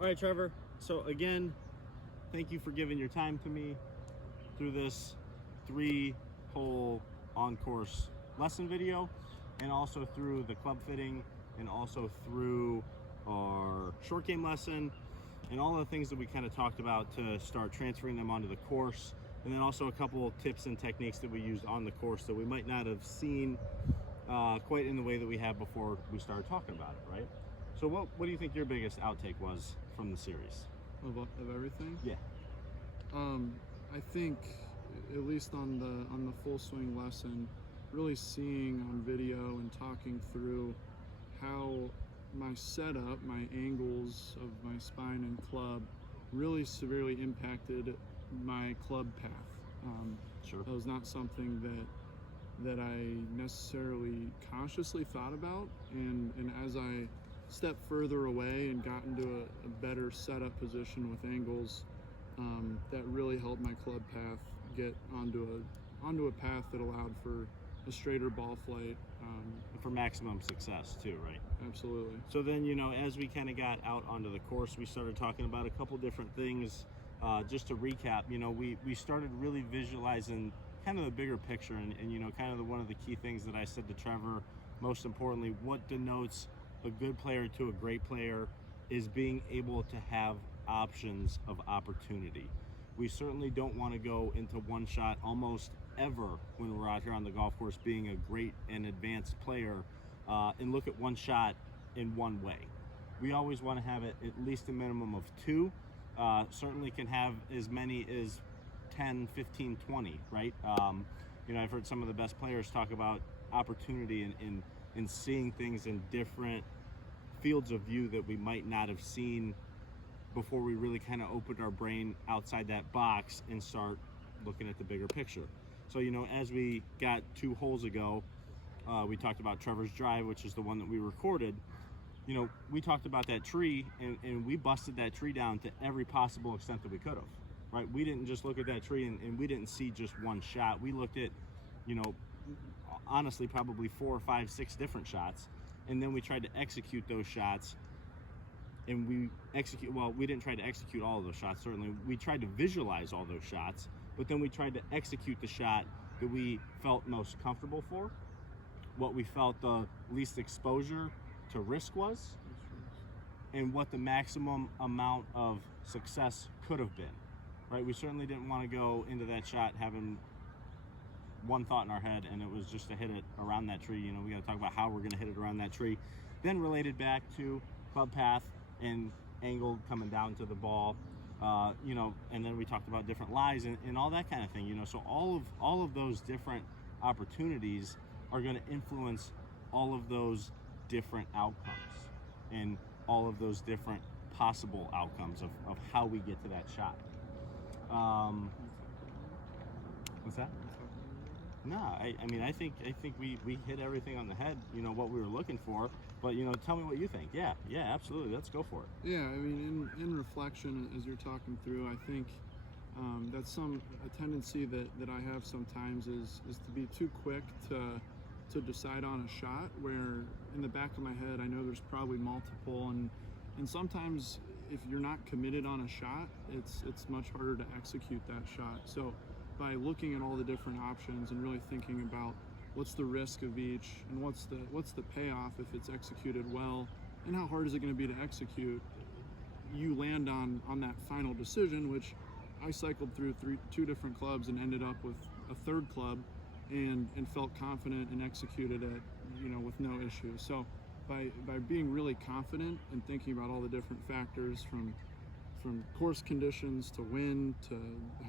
All right, Trevor. So again, thank you for giving your time to me through this 3-hole on-course lesson video, and also through the club fitting, and also through our short game lesson, and all the things that we kind of talked about to start transferring them onto the course, and then also a couple of tips and techniques that we used on the course that we might not have seen quite in the way that we have before we started talking about it, right? So what do you think your biggest outtake was from the series? Of everything? Yeah. I think, at least on the full swing lesson, really seeing on video and talking through how my setup, my angles of my spine and club really severely impacted my club path. Sure. That was not something that I necessarily consciously thought about, and as I stepped further away and got into a better setup position with angles, that really helped my club path get onto a path that allowed for a straighter ball flight. For maximum success too, right? Absolutely. So then, as we kind of got out onto the course, we started talking about a couple different things. Just to recap, we started really visualizing kind of the bigger picture, and kind of one of the key things that I said to Trevor, most importantly, what denotes a good player to a great player is being able to have options of opportunity. We certainly don't want to go into one shot almost ever when we're out here on the golf course being a great and advanced player and look at one shot in one way. We always want to have it at least a minimum of two. Certainly can have as many as 10, 15, 20, right? I've heard some of the best players talk about opportunity and seeing things in different fields of view that we might not have seen before we really kind of opened our brain outside that box and start looking at the bigger picture. So, as we got 2 holes ago, we talked about Trevor's drive, which is the one that we recorded. We talked about that tree, and we busted that tree down to every possible extent that we could have, right? We didn't just look at that tree and we didn't see just one shot. We looked at, honestly, probably 4, 5, 6 different shots. And then we tried to execute those shots, and we didn't try to execute all of those shots, certainly. We tried to visualize all those shots, but then we tried to execute the shot that we felt most comfortable for, what we felt the least exposure to risk was, and what the maximum amount of success could have been, right? We certainly didn't want to go into that shot having one thought in our head, and it was just to hit it around that tree. We got to talk about how we're going to hit it around that tree, then related back to club path and angle coming down to the ball, and then we talked about different lies and all that kind of thing. So all of those different opportunities are going to influence all of those different outcomes and all of those different possible outcomes of how we get to that shot. What's that? No, I think we hit everything on the head, what we were looking for, but tell me what you think. Yeah, absolutely, let's go for it. Yeah, in reflection, as you're talking through, I think that's a tendency that I have sometimes is to be too quick to decide on a shot, where in the back of my head I know there's probably multiple, and sometimes if you're not committed on a shot, it's much harder to execute that shot. So by looking at all the different options and really thinking about what's the risk of each and what's the payoff if it's executed well, and how hard is it going to be to execute, you land on that final decision, which I cycled through 2 different clubs and ended up with a 3rd club and felt confident and executed it with no issue. So by being really confident and thinking about all the different factors from course conditions to wind to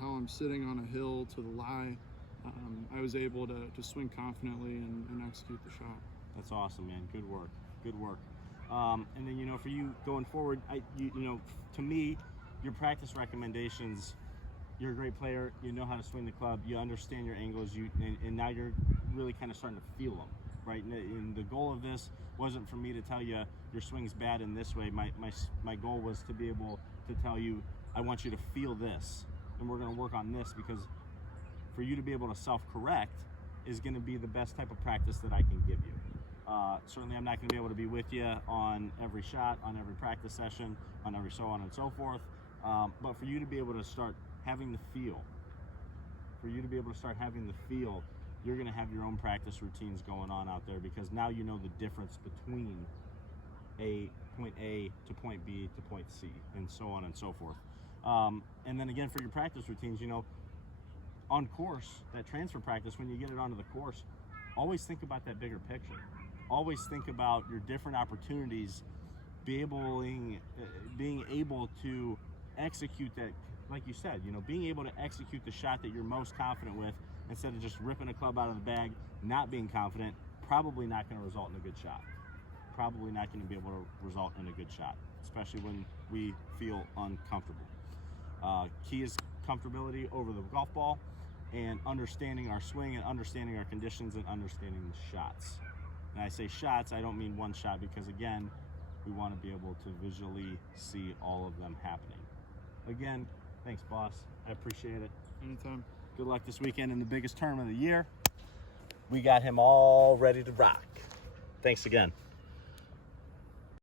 how I'm sitting on a hill to the lie, I was able to swing confidently and execute the shot. That's awesome, man. Good work. And then for you going forward, to me, your practice recommendations, you're a great player, you know how to swing the club, you understand your angles, and now you're really kind of starting to feel them, right? And the goal of this wasn't for me to tell you your swing's bad in this way. My goal was to be able to tell you, I want you to feel this, and we're going to work on this, because for you to be able to self-correct is going to be the best type of practice that I can give you. Certainly I'm not going to be able to be with you on every shot, on every practice session, on every so on and so forth. But for you to be able to start having the feel, you're going to have your own practice routines going on out there, because now you know the difference between point A to point B to point C, and so on and so forth. And then again, for your practice routines, you know, on course, that transfer practice, when you get it onto the course, always think about that bigger picture. Always think about your different opportunities, being able to execute that, like you said, you know, being able to execute the shot that you're most confident with, instead of just ripping a club out of the bag, not being confident, probably not going to result in a good shot. Probably not going to be able to result in a good shot, especially when we feel uncomfortable. Key is comfortability over the golf ball, and understanding our swing, and understanding our conditions, and understanding the shots. And I say shots, I don't mean one shot, because again, we want to be able to visually see all of them happening. Again, thanks, boss. I appreciate it. Anytime. Good luck this weekend in the biggest tournament of the year. We got him all ready to rock. Thanks again.